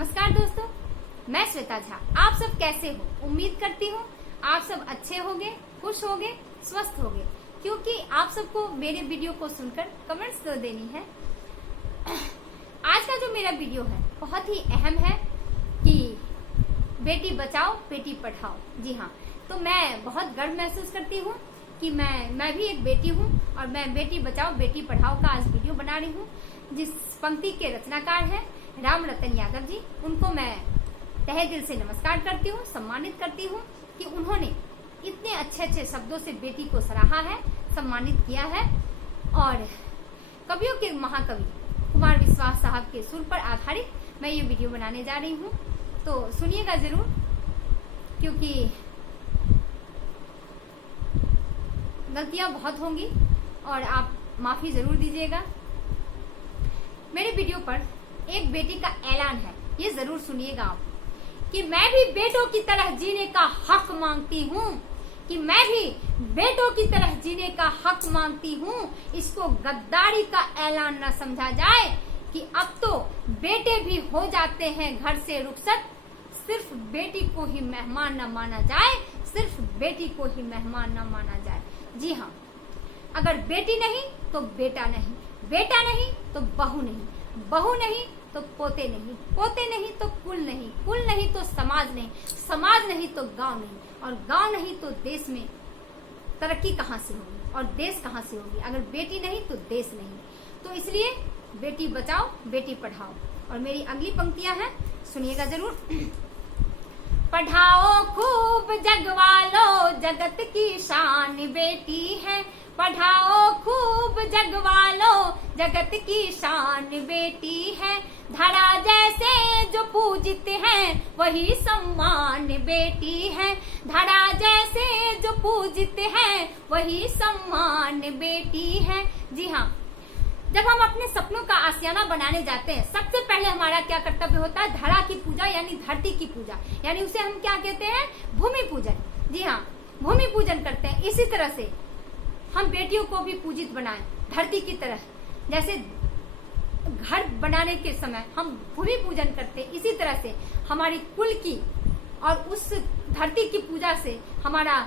नमस्कार दोस्तों, मैं श्वेता झा। आप सब कैसे हो? उम्मीद करती हूँ आप सब अच्छे होंगे, खुश होंगे, स्वस्थ होंगे, क्योंकि आप सबको मेरे वीडियो को सुनकर कमेंट्स तो देनी है। आज का जो मेरा वीडियो है बहुत ही अहम है कि बेटी बचाओ बेटी पढ़ाओ। जी हाँ, तो मैं बहुत गर्व महसूस करती हूँ कि मैं भी एक बेटी हूँ और मैं बेटी बचाओ बेटी पढ़ाओ का आज वीडियो बना रही हूँ। जिस पंक्ति के रचनाकार हैं राम रतन यादव जी, उनको मैं तहे दिल से नमस्कार करती हूँ, सम्मानित करती हूँ कि उन्होंने इतने अच्छे अच्छे शब्दों से बेटी को सराहा है, सम्मानित किया है। और कवियों के महाकवि कुमार विश्वास साहब के सुर पर आधारित मैं ये वीडियो बनाने जा रही हूँ, तो सुनिएगा जरूर, क्योंकि गलतियां बहुत होंगी और आप माफी जरूर दीजिएगा। मेरे वीडियो पर एक बेटी का ऐलान है, ये जरूर सुनिएगा आप, कि मैं भी बेटों की तरह जीने का हक मांगती हूँ, कि मैं भी बेटों की तरह जीने का हक मांगती हूँ। इसको गद्दारी का ऐलान न समझा जाए कि अब तो बेटे भी हो जाते हैं घर से रुखसत, सिर्फ बेटी को ही मेहमान न माना जाए, सिर्फ बेटी को ही मेहमान न माना जाए। जी हाँ, अगर बेटी नहीं तो बेटा नहीं, बेटा नहीं तो बहू नहीं, बहू नहीं तो पोते नहीं, पोते नहीं तो कुल नहीं, कुल नहीं तो समाज नहीं, समाज नहीं तो गांव नहीं, और गांव नहीं तो देश में तरक्की कहाँ से होगी और देश कहाँ से होगी। अगर बेटी नहीं तो देश नहीं। तो इसलिए बेटी बचाओ बेटी पढ़ाओ। और मेरी अगली पंक्तियां हैं, सुनिएगा जरूर। पढ़ाओ खूब जगवालो जगत की शान बेटी है, पढ़ाओ खूब जगवालो जगत की शान बेटी है। धरा जैसे जो पूजते हैं वही सम्मान बेटी है, धरा जैसे जो पूजते हैं वही सम्मान बेटी है। जी हाँ, जब हम अपने सपनों का आशियाना बनाने जाते हैं, सबसे पहले हमारा क्या कर्तव्य होता है? धरा की पूजा यानी धरती की पूजा, यानी उसे हम क्या कहते हैं? भूमि पूजन। जी हाँ, भूमि पूजन करते हैं। इसी तरह से हम बेटियों को भी पूजित बनाएं धरती की तरह। जैसे घर बनाने के समय हम भूमि पूजन करते हैं, इसी तरह से हमारी कुल की और उस धरती की पूजा से हमारा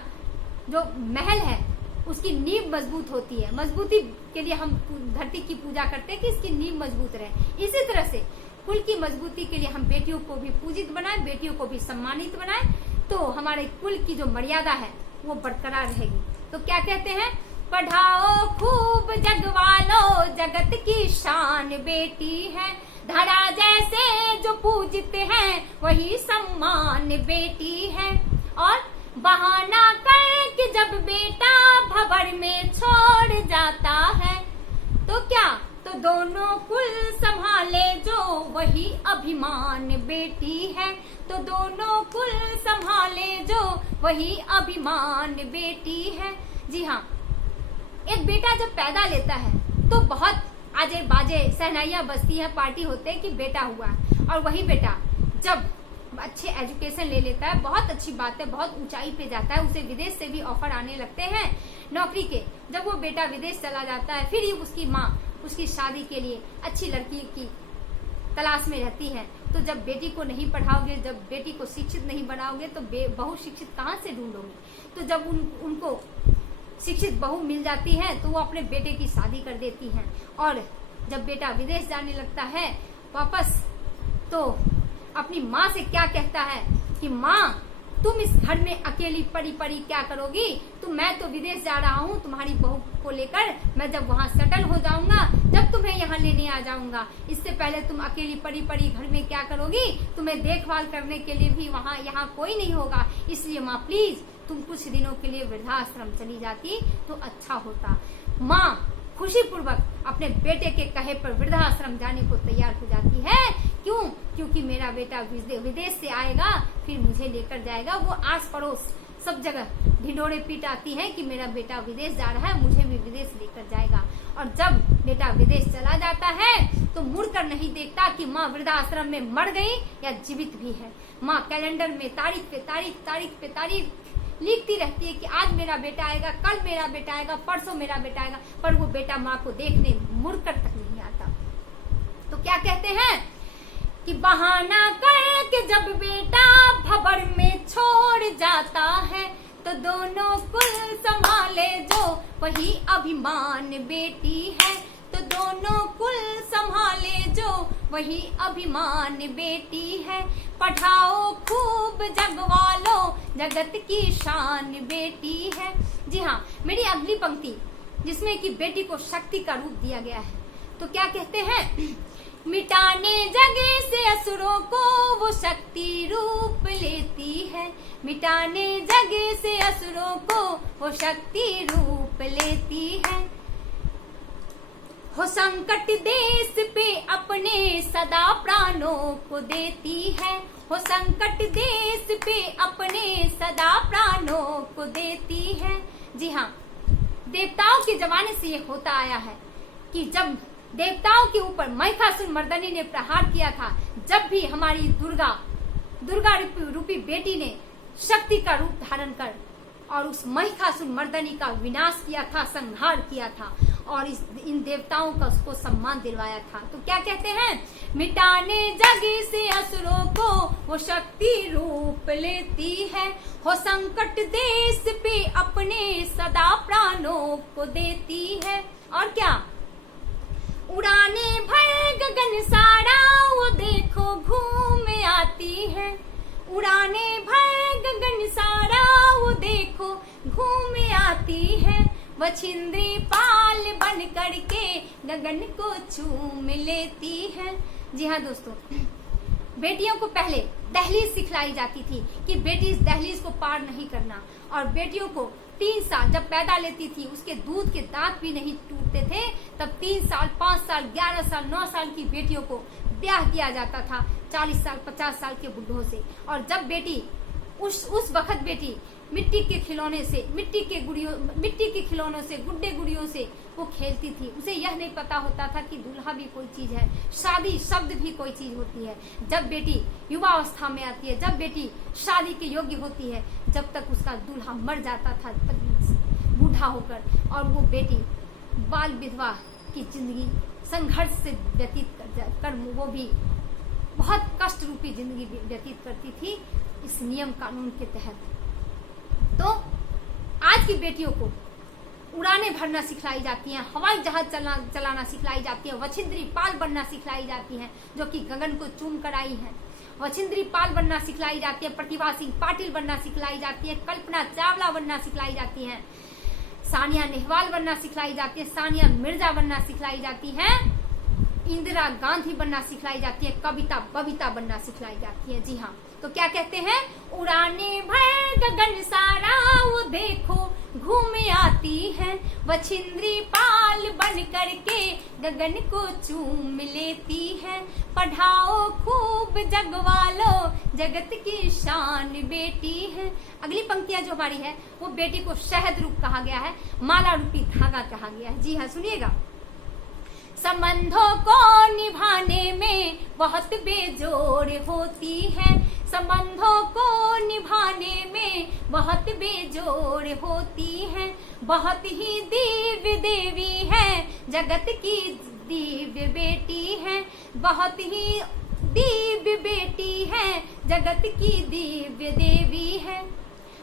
जो महल है उसकी नींव मजबूत होती है। मजबूती के लिए हम धरती की पूजा करते हैं कि इसकी नींव मजबूत रहे। इसी तरह से कुल की मजबूती के लिए हम बेटियों को भी पूजित बनाएं, बेटियों को भी सम्मानित बनाएं, तो हमारे कुल की जो मर्यादा है वो बरकरार रहेगी। तो क्या कहते हैं? पढ़ाओ खूब जगवालो जगत की शान बेटी है, धरा जैसे जो पूजते हैं वही सम्मान बेटी है। और बहाना कर कि जब बेटा भंवर में छोड़ जाता है तो क्या, तो दोनों कुल संभाले जो वही अभिमान बेटी है, तो दोनों कुल संभाले जो वही अभिमान बेटी है। जी हाँ, एक बेटा जब पैदा लेता है तो बहुत आजे बाजे सहनाइयां बजती है, पार्टी होते हैं कि बेटा हुआ। और वही बेटा जब अच्छे एजुकेशन ले लेता है, बहुत अच्छी बात है, बहुत ऊंचाई पे जाता है, उसे विदेश से भी ऑफर आने लगते हैं नौकरी के। जब वो बेटा विदेश चला जाता है, फिर उसकी माँ उसकी शादी के लिए अच्छी लड़की की तलाश में रहती है। तो जब बेटी को नहीं पढ़ाओगे, जब बेटी को शिक्षित नहीं बनाओगे तो बहु शिक्षित कहाँ से ढूंढोगे? तो जब उनको शिक्षित बहू मिल जाती है तो वो अपने बेटे की शादी कर देती हैं। और जब बेटा विदेश जाने लगता है वापस, तो अपनी माँ से क्या कहता है कि माँ तुम इस घर में अकेली पड़ी पड़ी क्या करोगी? मैं तो विदेश जा रहा हूँ तुम्हारी बहू को लेकर, मैं जब वहाँ सेटल हो जाऊंगा जब तुम्हें यहाँ लेने आ जाऊंगा, इससे पहले तुम अकेली पड़ी पड़ी घर में क्या करोगी? तुम्हें देखभाल करने के लिए भी यहाँ कोई नहीं होगा, इसलिए माँ प्लीज तुम कुछ दिनों के लिए वृद्धाश्रम चली जाती तो अच्छा होता। माँ खुशी पूर्वक अपने बेटे के कहे पर वृद्धाश्रम जाने को तैयार हो जाती है। क्यों? क्योंकि मेरा बेटा विदेश से आएगा, फिर मुझे लेकर जाएगा। वो आस पड़ोस सब जगह ढिंढोरे पीट आती है कि मेरा बेटा विदेश जा रहा है, मुझे भी विदेश लेकर जाएगा। और जब बेटा विदेश चला जाता है तो मुड़कर नहीं देखता कि माँ वृद्धाश्रम में मर गई या जीवित भी है। माँ कैलेंडर में तारीख पे तारीख, तारीख पे तारीख लिखती रहती है कि आज मेरा बेटा आएगा, कल मेरा बेटा आएगा, परसों मेरा बेटा आएगा, पर वो बेटा माँ को देखने मुड़कर तक नहीं आता। तो क्या कहते हैं कि बहाना करके जब बेटा भंवर में छोड़ जाता है तो दोनों कुल संभाले जो वही अभिमान बेटी है, तो दोनों कुल संभाले जो वही अभिमान बेटी है। पढ़ाओ खूब जगवालो जगत की शान बेटी है। जी हाँ, मेरी अगली पंक्ति जिसमें कि बेटी को शक्ति का रूप दिया गया है, तो क्या कहते हैं, मिटाने जगे से असुरों को वो शक्ति रूप लेती है, मिटाने जगे से असुरों को वो शक्ति रूप लेती है। हो संकट देश पे अपने सदा प्राणों को देती है, हो संकट देश पे अपने सदा प्राणों को देती है। जी हाँ, देवताओं के जमाने से ये होता आया है कि जब देवताओं के ऊपर महिषासुर मर्दनी ने प्रहार किया था, जब भी हमारी दुर्गा रूपी बेटी ने शक्ति का रूप धारण कर और उस महिषासुर मर्दनी का विनाश किया था, संहार किया था और इन देवताओं का उसको सम्मान दिलवाया था। तो क्या कहते हैं, मिटाने जगे से असुरों को वो शक्ति रूप लेती है, हो संकट देश पे अपने सदा प्राणों को देती है। और क्या, उड़ाने भर गगन सारा वो देखो घूम आती है, उड़ाने भर गगन सारा वो देखो घूम आती है, वछिंद्री पाल बन करके गगन को चूम लेती है। जी हाँ दोस्तों, बेटियों को पहले दहलीज सिखलाई जाती थी कि बेटी इस दहलीज को पार नहीं करना, और बेटियों को 3 साल जब पैदा लेती थी उसके दूध के दांत भी नहीं टूटते थे, तब 3 साल 5 साल 11 साल 9 साल की बेटियों को ब्याह किया जाता था 40 साल 50 साल के बुढ़ों से। और जब बेटी उस वक्त बेटी मिट्टी के खिलौने से मिट्टी के खिलौनों से गुड्डे गुड़ियों से वो खेलती थी, उसे यह नहीं पता होता था कि दूल्हा भी कोई चीज है, शादी शब्द भी कोई चीज होती है। जब बेटी युवावस्था में आती है, जब बेटी शादी के योग्य होती है, जब तक उसका दूल्हा मर जाता था बूढ़ा होकर, और वो बेटी बाल विधवा की जिंदगी संघर्ष से व्यतीत कर वो भी बहुत कष्ट रूपी जिंदगी व्यतीत करती थी इस नियम कानून के तहत। तो आज की बेटियों को उड़ाने भरना सिखलाई जाती हैं, हवाई जहाज चलाना सिखलाई जाती है, वछिंद्री पाल बनना सिखलाई जाती हैं जो कि गगन को चूम कर आई हैं, वछिंद्री पाल बनना सिखलाई जाती है, प्रतिभा सिंह पाटिल बनना सिखलाई जाती है, कल्पना चावला बनना सिखलाई जाती है, सानिया नेहवाल बनना सिखलाई जाती है, सानिया मिर्जा बनना सिखलाई जाती है, इंदिरा गांधी बनना सिखलाई जाती है, कविता बबीता बनना सिखलाई जाती है। जी हाँ, तो क्या कहते हैं, उड़ाने भर गगन सारा वो देखो घूम आती है, वछिंद्री पाल बन करके गगन को चूम लेती है, पढ़ाओ खूब जगवालो जगत की शान बेटी है। अगली पंक्तियां जो हमारी है वो बेटी को शहद रूप कहा गया है, माला रूपी धागा कहा गया है। जी हाँ, सुनिएगा, संबंधों को निभाने में बहुत बेजोड़ होती है, संबंधों को निभाने में बहुत बेजोड़ होती है, बहुत ही दिव्य देवी है जगत की दिव्य बेटी है, बहुत ही दिव्य बेटी है जगत की दिव्य देवी है,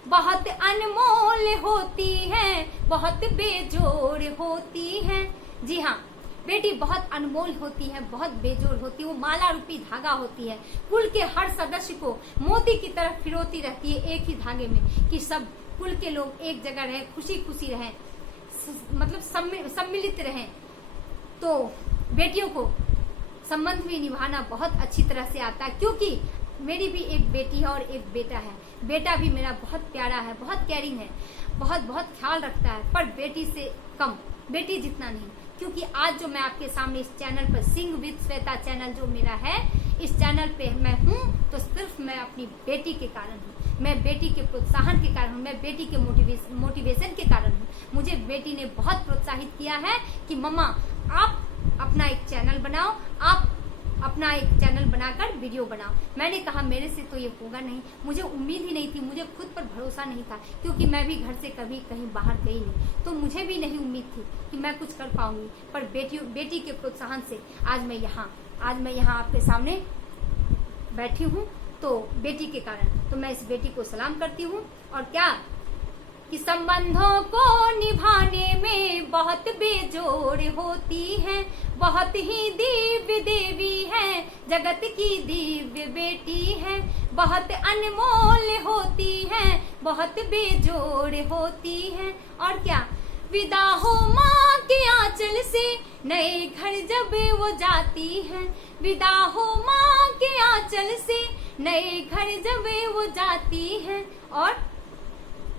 बहुत अनमोल होती है बहुत बेजोड़ होती है। जी हाँ, बेटी बहुत अनमोल होती है, बहुत बेजोड़ होती है, वो माला रूपी धागा होती है, कुल के हर सदस्य को मोती की तरफ फिरोती रहती है एक ही धागे में, कि सब कुल के लोग एक जगह रहें, खुशी खुशी रहें, मतलब सम्मिलित रहें। तो बेटियों को संबंध भी निभाना बहुत अच्छी तरह से आता है, क्योंकि मेरी भी एक बेटी है और एक बेटा है, बेटा भी मेरा बहुत प्यारा है, बहुत केयरिंग है, बहुत बहुत ख्याल रखता है, पर बेटी से कम, बेटी जितना नहीं। क्योंकि आज जो मैं आपके सामने इस चैनल पर सिंग विद श्वेता चैनल जो मेरा है, इस चैनल पे मैं हूँ तो सिर्फ मैं अपनी बेटी के कारण हूँ, मैं बेटी के प्रोत्साहन के कारण हूँ, मैं बेटी के मोटिवेशन के कारण हूँ। मुझे बेटी ने बहुत प्रोत्साहित किया है कि मम्मा आप अपना एक चैनल बनाओ, आप अपना एक चैनल बनाकर वीडियो बनाओ। मैंने कहा मेरे से तो ये होगा नहीं, मुझे उम्मीद ही नहीं थी, मुझे खुद पर भरोसा नहीं था, क्योंकि मैं भी घर से कभी कहीं बाहर गई नहीं, तो मुझे भी नहीं उम्मीद थी कि मैं कुछ कर पाऊंगी। पर बेटी के प्रोत्साहन से आज मैं यहाँ आपके सामने बैठी हूँ तो बेटी के कारण, तो मैं इस बेटी को सलाम करती हूँ। और क्या कि संबंधों को निभाने में बहुत बेजोड़ होती है, बहुत ही दिव्य देवी है, जगत की दिव्य बेटी है, बहुत अनमोल होती है, बहुत बेजोड़ होती है। और क्या विदा हो माँ के आंचल से नए घर जब वो जाती है, विदा हो माँ के आंचल से नए घर जब वो जाती है। और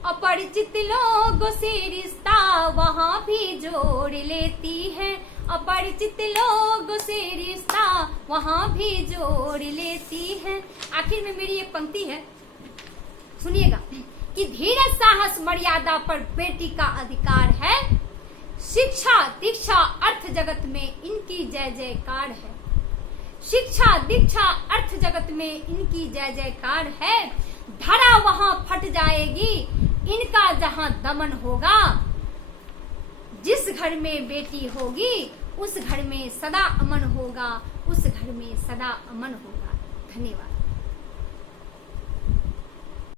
अपरिचित लोगों से रिश्ता वहाँ भी जोड़ लेती है, अपरिचित लोगों से रिश्ता वहाँ भी जोड़ लेती है। आखिर में मेरी एक पंक्ति है, सुनिएगा कि धीरज साहस मर्यादा पर बेटी का अधिकार है, शिक्षा दीक्षा अर्थ जगत में इनकी जय जयकार है, शिक्षा दीक्षा अर्थ जगत में इनकी जय जयकार है। धरा वहां फट जाएगी इनका जहां दमन होगा, जिस घर में बेटी होगी उस घर में सदा अमन होगा, उस घर में सदा अमन होगा। धन्यवाद।